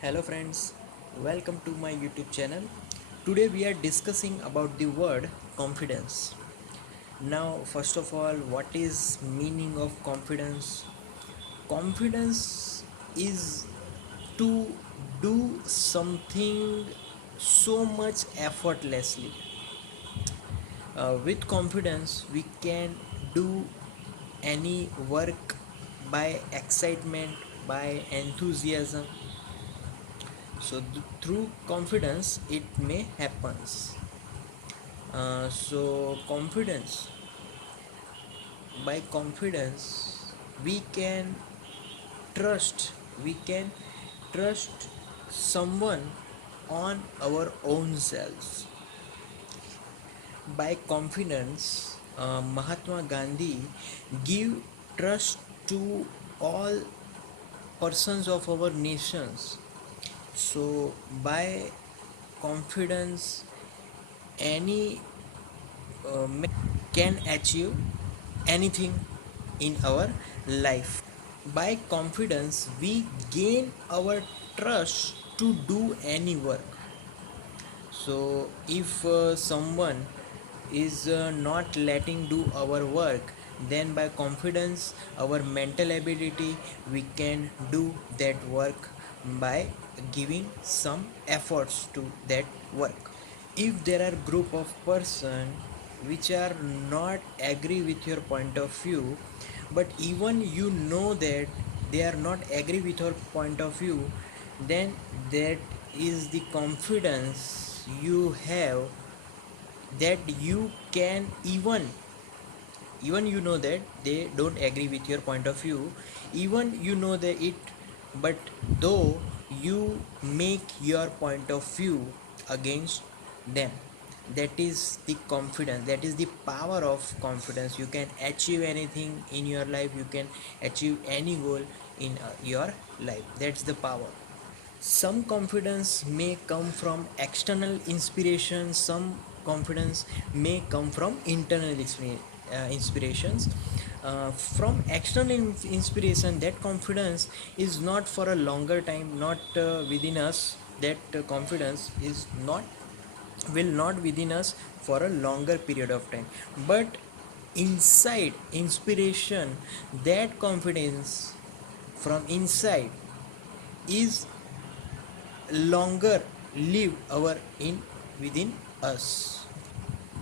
Hello friends, welcome to my YouTube channel. Today we are discussing about the word confidence. Now first of all, what is meaning of confidence? Confidence is to do something so much effortlessly. With confidence we can do any work by excitement, by enthusiasm. So through confidence it may happens. So confidence, by confidence we can trust, we can trust someone on our own selves. By confidence, Mahatma Gandhi give trust to all persons of our nations. So by confidence any can achieve anything in our life. By confidence we gain our trust to do any work. So if someone is not letting do our work, then by confidence our mental ability we can do that work by giving some efforts to that work. If there are group of person which are not agree with your point of view, but even you know that they are not agree with your point of view, then that is the confidence you have, that you can even you know that they don't agree with your point of view, even you know that it, but though you make your point of view against them. That is the confidence, that is the power of confidence. You can achieve anything in your life, you can achieve any goal in your life. That's the power. Some confidence may come from external inspiration, some confidence may come from internal inspirations. From external inspiration, that confidence is not for a longer time, not within us. That confidence is not, will not within us for a longer period of time, but inside inspiration, that confidence from inside is longer live our in within us.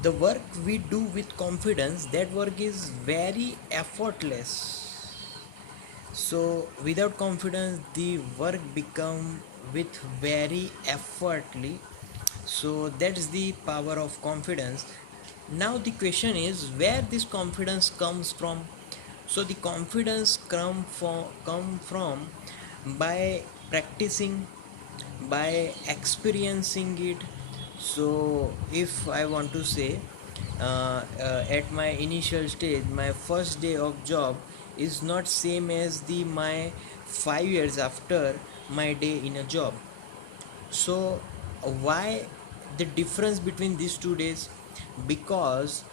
The work we do with confidence, that work is very effortless. So without confidence the work become with very effortly. So that's the power of confidence. Now the question is where this confidence comes from. So the confidence come from by practicing, by experiencing it. So if I want to say, at my initial stage, my first day of job is not same as the my 5 years after my day in a job. So why the difference between these 2 days? Because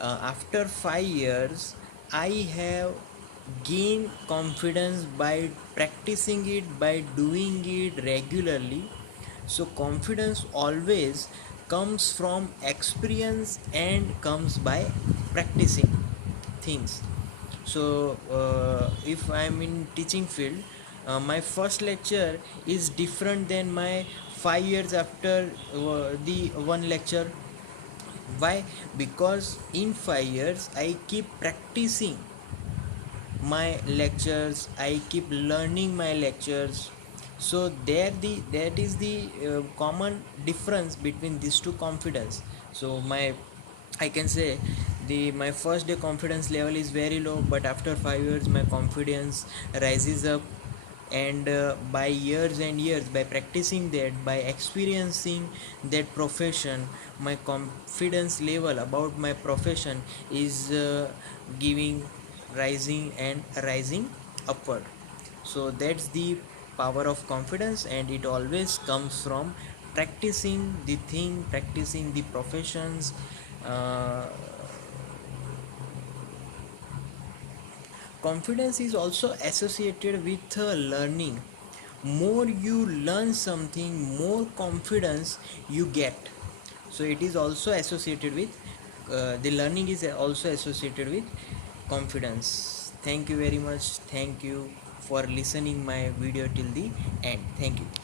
after 5 years I have gained confidence by practicing it, by doing it regularly. So confidence always comes from experience and comes by practicing things. So if I'm in teaching field, my first lecture is different than my 5 years after the one lecture. Why? Because in 5 years I keep practicing my lectures, I keep learning my lectures. So that is the common difference between these two confidence. So my, I can say, the my first day confidence level is very low, but after 5 years my confidence rises up. And by years and years, by practicing that, by experiencing that profession, my confidence level about my profession is giving, rising and rising upward. So that's the power of confidence, and it always comes from practicing the thing, practicing the professions. uh, Confidence is also associated with learning. more you learn something, more confidence you get. So it is also associated with the learning is also associated with confidence. Thank you very much. Thank you for listening my video till the end. Thank you.